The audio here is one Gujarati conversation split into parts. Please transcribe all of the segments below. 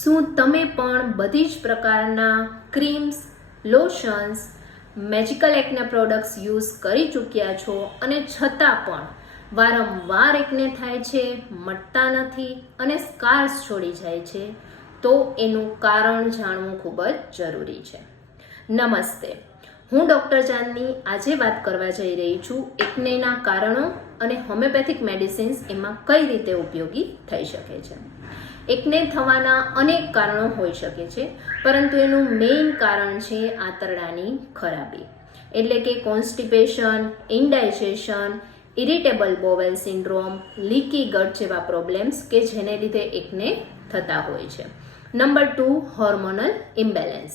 શું તમે પણ બધી જ પ્રકારના ક્રીમ્સ, લોશન્સ, મેજિકલ એકને પ્રોડક્ટ્સ યુઝ કરી ચૂક્યા છો અને છતાં પણ વારંવાર એકને થાય છે, મટતા નથી અને સ્કાર્સ છોડી જાય છે? તો એનું કારણ જાણવું ખૂબ જ જરૂરી છે. નમસ્તે, હું ડૉક્ટર ચાંદની આજે વાત કરવા જઈ રહી છું એકનેના કારણો અને હોમિયોપેથિક મેડિસિન્સ એમાં કઈ રીતે ઉપયોગી થઈ શકે છે. એકને થવાના અનેક કારણો હોઈ શકે છે, પરંતુ એનું મેઇન કારણ છે આંતરડાની ખરાબી, એટલે કે કોન્સ્ટિપેશન, ઇન્ડાઇજેશન, ઇરિટેબલ બોવેલ સિન્ડ્રોમ, લીકી ગટ જેવા પ્રોબ્લેમ્સ કે જેને લીધે એકને થતા હોય છે. Number 2, hormonal imbalance.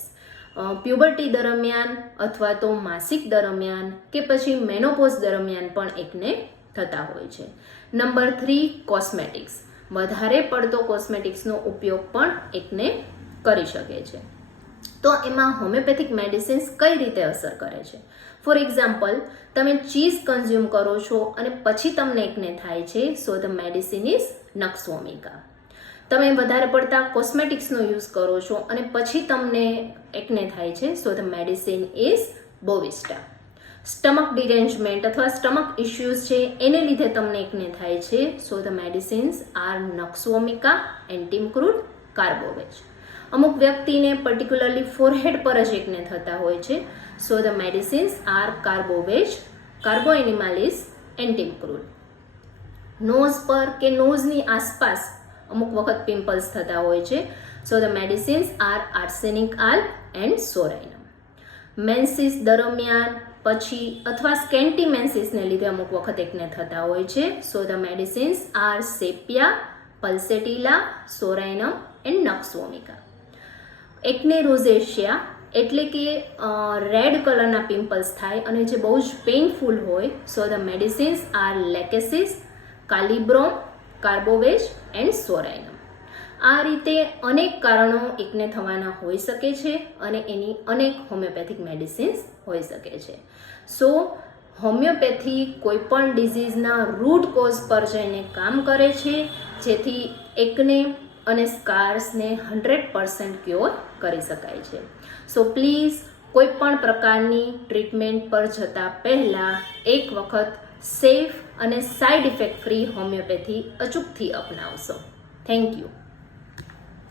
પ્યુબર્ટી દરમિયાન અથવા તો માસિક દરમિયાન કે પછી મેનોપોઝ દરમિયાન પણ એકને થતા હોય છે. Number 3, cosmetics. વધારે પડતો કોસ્મેટિક્સનો ઉપયોગ પણ એકને કરી શકે છે. તો એમાં હોમિયોપેથિક મેડિસિન્સ કઈ રીતે અસર કરે છે? ફોર એક્ઝામ્પલ, તમે ચીઝ કન્ઝ્યુમ કરો છો અને પછી તમને એકને થાય છે, સો ધ મેડિસિન ઇઝ નક્સવોમિકા. તમે વધારે પડતા કોસ્મેટિક્સનો યુઝ કરો છો અને પછી તમને એકને થાય છે, સો ધ મેડિસિન ઇઝ બોવિસ્ટા. સ્ટમક ડિરેન્જમેન્ટ અથવા સ્ટમક ઇશ્યુઝ છે એને લીધે તમને એકને થાય છે, સો ધ મેડિસિન્સ આર નક્સવોમિકા, એન્ટીમક્રુડ, કાર્બોવેજ. અમુક વ્યક્તિને પર્ટિક્યુલરલી ફોરહેડ પર જ એકને થતા હોય છે, સો ધ મેડિસિન્સ આર કાર્બોવેજ, કાર્બોએનિમાલિસ, એન્ટીમક્રુડ. નોઝ પર કે નોઝની આસપાસ અમુક વખત પિમ્પલ્સ થતા હોય છે, સો ધ મેડિસિન્સ આર આર્સેનિક આલ એન્ડ સોરાઇનમ. મેન્સિસ દરમિયાન પછી અથવા સ્કેન્ટી મેન્સિસને લીધે અમુક વખત એકને થતા હોય છે, સો ધ મેડિસિન્સ આર સેપિયા, પલ્સેટિલા, સોરાઇનમ એન્ડ નક્સવોમિકા. એકને રોઝેશિયા એટલે કે રેડ કલરના પિમ્પલ્સ થાય અને જે બહુ જ પેઇનફુલ હોય, સો ધ મેડિસિન્સ આર લેકેસિસ, કાલિબ્રોમ, કાર્બોવેજ એન્ડ સોરાઇનમ. આ રીતે અનેક કારણો એકને થવાના હોઈ શકે છે અને એની અનેક હોમિયોપેથિક મેડિસિન્સ હોઈ શકે છે. સો હોમિયોપેથી કોઈપણ ડિઝીઝના રૂટ કોઝ પર જઈને કામ કરે છે, જેથી એકને અને સ્કાર્સને 100% ક્યોર કરી શકાય છે. સો પ્લીઝ કોઈ પણ પ્રકારની ટ્રીટમેન્ટ પર જતાં પહેલાં એક વખત સેફ અને સાઇડ ઇફેક્ટ ફ્રી હોમિયોપેથી અચૂકથી અપનાવશો. Thank you.